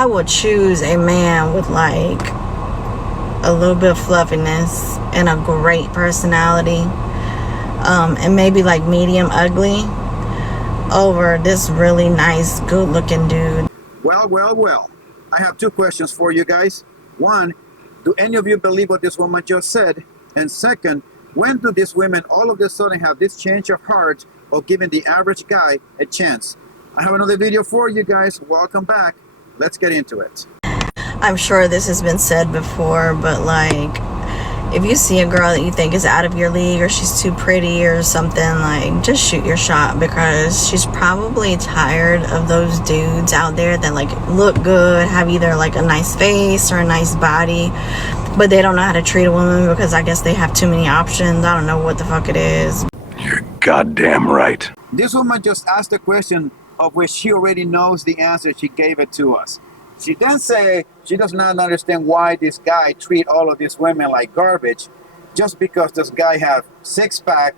I would choose a man with like a little bit of fluffiness and a great personality, and maybe like medium ugly over this really nice, good-looking dude. Well. I have two questions for you guys. One, do any of you believe what this woman just said? And second, when do these women all of a sudden have this change of heart of giving the average guy a chance? I have another video for you guys. Welcome back. Let's get into it. I'm sure this has been said before, but like, if you see a girl that you think is out of your league or she's too pretty or something, like, just shoot your shot, because she's probably tired of those dudes out there that like look good, have either like a nice face or a nice body, but they don't know how to treat a woman because I guess they have too many options. I don't know what the fuck it is. You're goddamn right. This woman just asked a question of which she already knows the answer. She gave it to us. She then say she does not understand why this guy treat all of these women like garbage just because this guy have six-pack,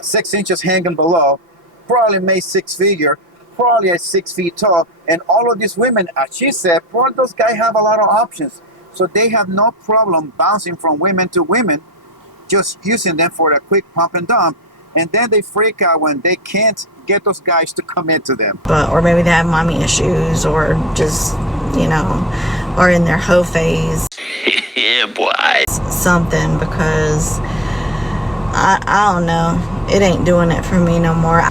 6 inches hanging below, probably made 6-figure, probably at 6 feet tall, and all of these women, as she said, probably those guys have a lot of options. So they have no problem bouncing from women to women, just using them for a quick pump and dump, and then they freak out when they can't get those guys to commit to them. Or maybe they have mommy issues, or just, you know, or in their hoe phase. Yeah, boy. Something, because I don't know. It ain't doing it for me no more.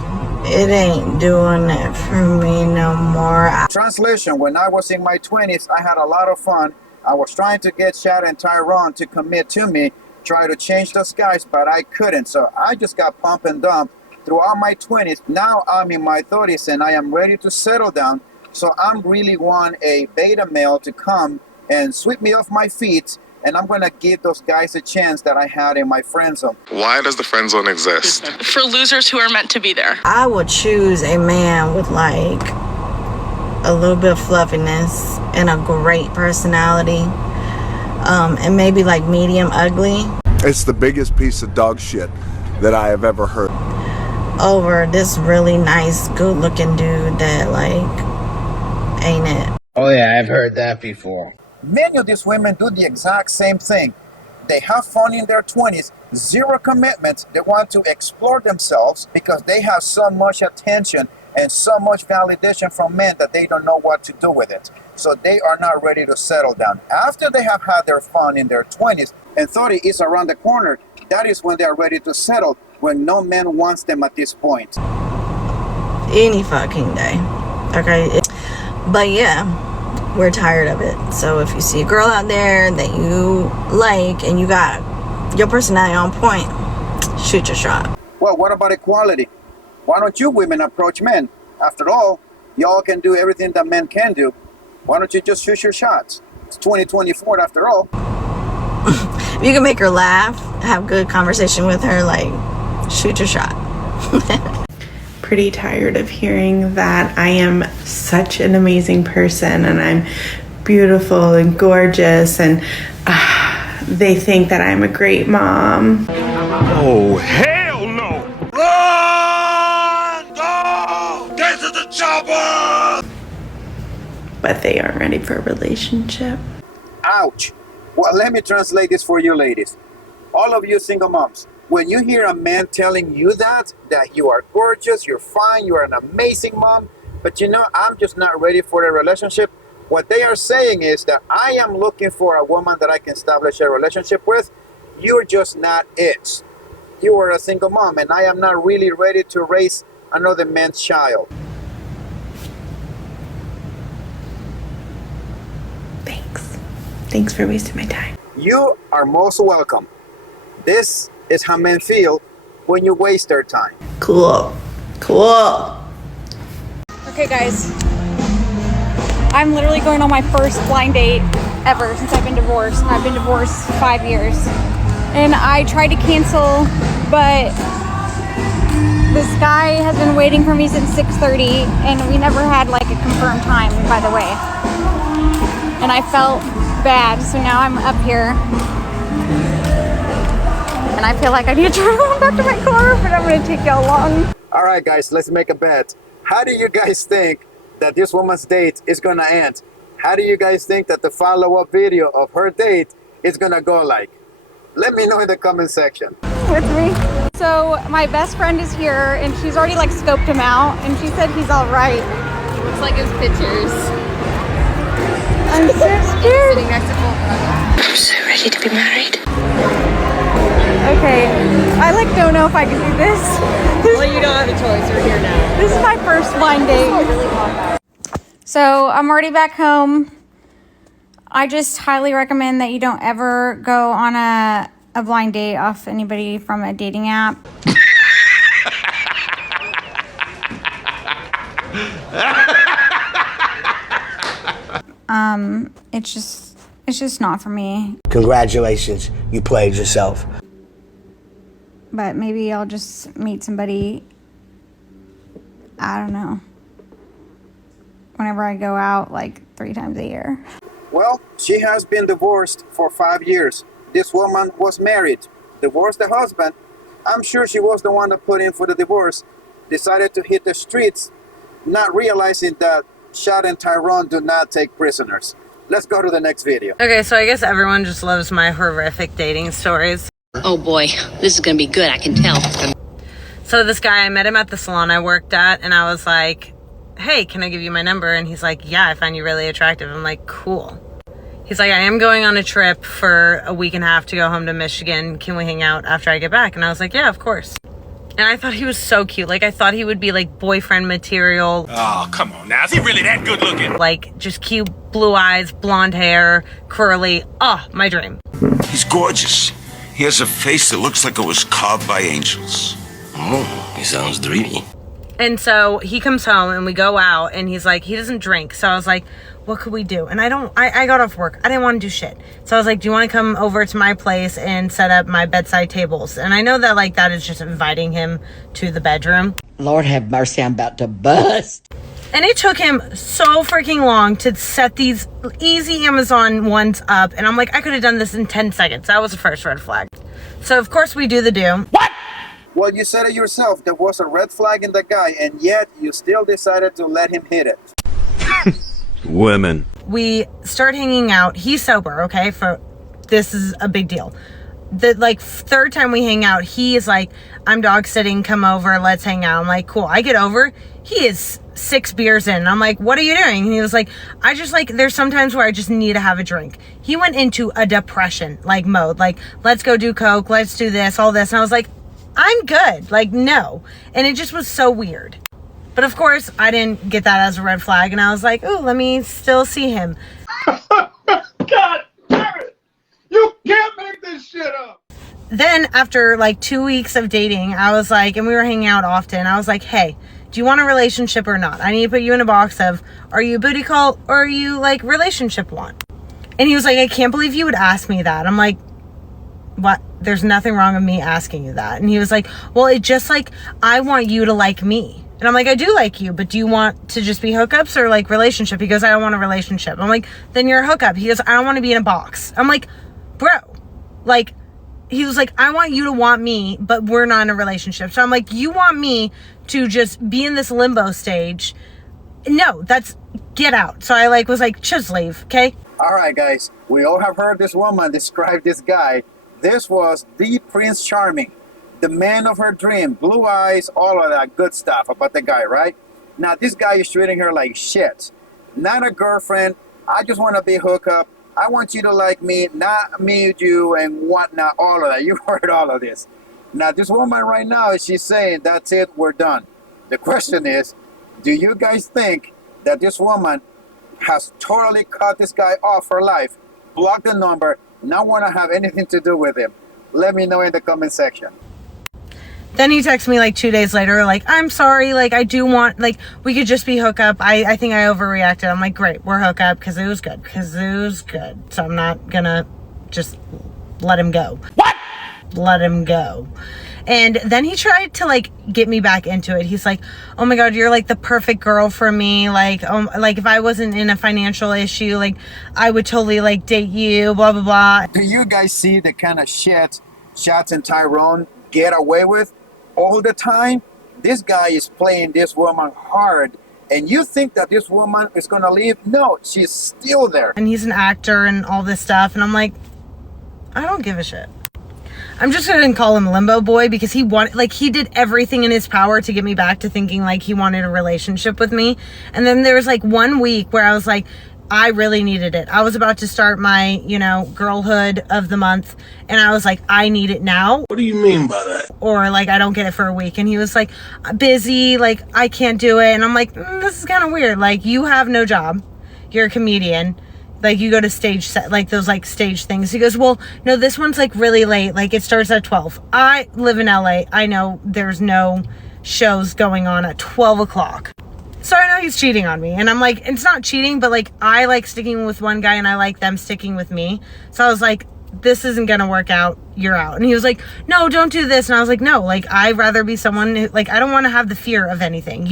It ain't doing it for me no more. Translation: when I was in my 20s, I had a lot of fun. I was trying to get Chad and Tyrone to commit to me, try to change those guys, but I couldn't. So I just got pump and dump throughout my 20s. Now I'm in my 30s and I am ready to settle down. So I'm really want a beta male to come and sweep me off my feet, and I'm gonna give those guys a chance that I had in my friend zone. Why does the friend zone exist? For losers who are meant to be there. I would choose a man with like a little bit of fluffiness and a great personality, and maybe like medium ugly. It's the biggest piece of dog shit that I have ever heard. Over this really nice, good-looking dude that like ain't it. Oh yeah, I've heard that before. Many of these women do the exact same thing. They have fun in their 20s, zero commitments. They want to explore themselves because they have so much attention and so much validation from men that they don't know what to do with it. So they are not ready to settle down. After they have had their fun in their 20s and 30 is around the corner, that is when they are ready to settle, when no man wants them at this point. Any fucking day. Okay? But yeah, we're tired of it. So if you see a girl out there that you like and you got your personality on point, shoot your shot. Well, what about equality? Why don't you women approach men? After all, y'all can do everything that men can do. Why don't you just shoot your shots? It's 2024 after all. If you can make her laugh, have good conversation with her, like, shoot your shot. Pretty tired of hearing that I am such an amazing person and I'm beautiful and gorgeous, and they think that I'm a great mom. Oh, hell no! Run! Go! Get to the chopper! But they aren't ready for a relationship. Ouch! Well, let me translate this for you ladies. All of you single moms, when you hear a man telling you that you are gorgeous, you're fine, you are an amazing mom, but you know, I'm just not ready for a relationship, what they are saying is that I am looking for a woman that I can establish a relationship with. You're just not it. You are a single mom, and I am not really ready to raise another man's child. Thanks for wasting my time. You are most welcome. This is how men feel when you waste their time. Cool. Okay guys, I'm literally going on my first blind date ever since I've been divorced. I've been divorced 5 years. And I tried to cancel, but this guy has been waiting for me since 6:30 and we never had like a confirmed time, by the way. And I felt bad, so now I'm up here. And I feel like I need to run back to my car, but I'm gonna take y'all along. All right guys, let's make a bet. How do you guys think that this woman's date is gonna end? How do you guys think that the follow-up video of her date is gonna go like? Let me know in the comment section. With me. So my best friend is here and she's already like scoped him out and she said he's all right. Looks like his pictures. I'm so scared. Sitting next to both. I'm so ready to be married. Okay, I like don't know if I can do this. Well, you don't have a choice. You're here now. This is my first blind date. So I'm already back home. I just highly recommend that you don't ever go on a blind date off anybody from a dating app. It's just not for me. Congratulations, you played yourself. But maybe I'll just meet somebody, I don't know, whenever I go out like 3 times a year. Well, she has been divorced for 5 years. This woman was married, divorced the husband. I'm sure she was the one that put in for the divorce, decided to hit the streets, not realizing that Chad and Tyrone do not take prisoners. Let's go to the next video. Okay, so I guess everyone just loves my horrific dating stories. Oh boy, this is gonna be good, I can tell. So this guy, I met him at the salon I worked at, and I was like, hey, can I give you my number? And he's like, yeah, I find you really attractive. I'm like, cool. He's like, I am going on a trip for a week and a half to go home to Michigan. Can we hang out after I get back? And I was like, yeah, of course. And I thought he was so cute. Like, I thought he would be like boyfriend material. Oh, come on now. Is he really that good looking? Like, just cute blue eyes, blonde hair, curly. Oh, my dream. He's gorgeous. He has a face that looks like it was carved by angels. Oh, he sounds dreamy. And so he comes home and we go out and he's like, he doesn't drink. So I was like, what could we do? And I got off work. I didn't want to do shit. So I was like, do you want to come over to my place and set up my bedside tables? And I know that like that is just inviting him to the bedroom. Lord have mercy, I'm about to bust. And it took him so freaking long to set these easy Amazon ones up. And I'm like, I could have done this in 10 seconds. That was the first red flag. So of course we do the do. What? Well, you said it yourself. There was a red flag in the guy, and yet you still decided to let him hit it. Women. We start hanging out. He's sober, okay? This is a big deal. The like 3rd time we hang out, he is like, I'm dog sitting, come over, let's hang out. I'm like, cool. I get over. He is 6 beers in. I'm like, what are you doing? And he was like, I just like, there's sometimes where I just need to have a drink. He went into a depression like mode. Like, let's go do coke, let's do this, all this. And I was like, I'm good. Like, no. And it just was so weird. But of course, I didn't get that as a red flag. And I was like, ooh, let me still see him. God damn it! You can't make this shit up! Then after like 2 weeks of dating, I was like, and we were hanging out often. I was like, hey, do you want a relationship or not? I need to put you in a box of, are you a booty call or are you like relationship want? And he was like, I can't believe you would ask me that. I'm like, what? There's nothing wrong with me asking you that. And he was like, well, it just like, I want you to like me. And I'm like, I do like you, but do you want to just be hookups or like relationship? He goes, I don't want a relationship. I'm like, then you're a hookup. He goes, I don't want to be in a box. I'm like, bro, like, he was like, I want you to want me, but we're not in a relationship. So I'm like, you want me to just be in this limbo stage? No, get out. So I like was like, just leave, okay? All right, guys, we all have heard this woman describe this guy. This was the Prince Charming, the man of her dream, blue eyes, all of that good stuff about the guy, right? Now, this guy is treating her like shit. Not a girlfriend. I just want to be hookup. I want you to like me, not me with you and whatnot, all of that. You heard all of this. Now, this woman right now, she's saying, that's it, we're done. The question is, do you guys think that this woman has totally cut this guy off her life, blocked the number, not want to have anything to do with him? Let me know in the comment section. Then he texts me like 2 days later, like, I'm sorry, like, I do want, like, we could just be hookup. I think I overreacted. I'm like, great, we're hookup because it was good. So I'm not gonna just let him go. What? Let him go. And then he tried to like get me back into it. He's like, oh my God, you're like the perfect girl for me. Like, like if I wasn't in a financial issue, like I would totally like date you, blah, blah, blah. Do you guys see the kind of shit Chad and Tyrone get away with all the time? This guy is playing this woman hard and you think that this woman is gonna leave. No, she's still there. And he's an actor and all this stuff, and I'm like, I don't give a shit. I'm just gonna call him Limbo Boy because he did everything in his power to get me back to thinking like he wanted a relationship with me. And then there was like 1 week where I was like, I really needed it. I was about to start my, girlhood of the month, and I was like, I need it now. What do you mean by that? Or like, I don't get it for a week. And he was like, busy, like, I can't do it. And I'm like, this is kind of weird. Like, you have no job. You're a comedian. Like, you go to stage set, like those like stage things. He goes, well, no, this one's like really late. Like, it starts at 12. I live in LA. I know there's no shows going on at 12 o'clock. So I know he's cheating on me. And I'm like, it's not cheating, but like, I like sticking with one guy and I like them sticking with me. So I was like, this isn't going to work out. You're out. And he was like, no, don't do this. And I was like, no, like, I'd rather be someone who, like, I don't want to have the fear of anything,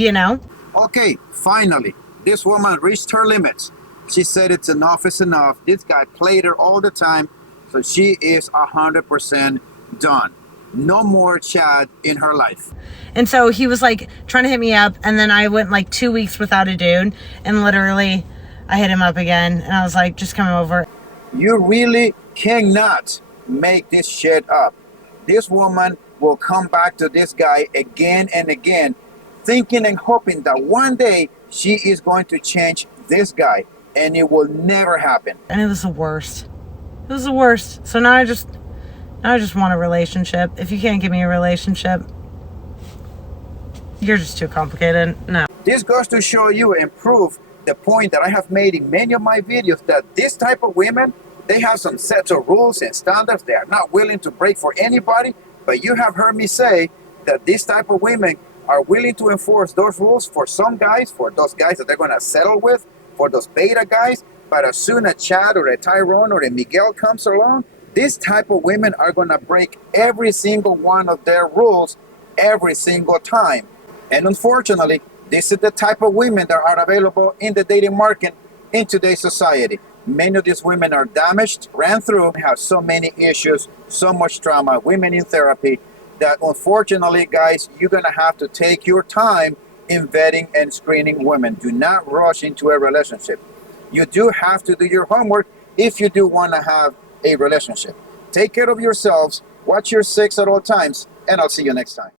Okay, finally, this woman reached her limits. She said it's enough is enough. This guy played her all the time. So she is 100% done. No more Chad in her life. And so he was like trying to hit me up. And then I went like 2 weeks without a dude. And literally I hit him up again. And I was like, just come over. You really cannot make this shit up. This woman will come back to this guy again and again, thinking and hoping that one day she is going to change this guy. And it will never happen. And it was the worst. It was the worst. So now I just want a relationship. If you can't give me a relationship, you're just too complicated. No. This goes to show you and prove the point that I have made in many of my videos, that this type of women, they have some sets of rules and standards they are not willing to break for anybody. But you have heard me say that this type of women are willing to enforce those rules for some guys, for those guys that they're going to settle with, for those beta guys. But as soon as Chad or a Tyrone or a Miguel comes along, this type of women are going to break every single one of their rules every single time. And unfortunately, this is the type of women that are available in the dating market in today's society. Many of these women are damaged, ran through, have so many issues, so much trauma, women in therapy, that unfortunately, guys, you're going to have to take your time in vetting and screening women. Do not rush into a relationship. You do have to do your homework if you do want to have a relationship. Take care of yourselves, watch your six at all times, and I'll see you next time.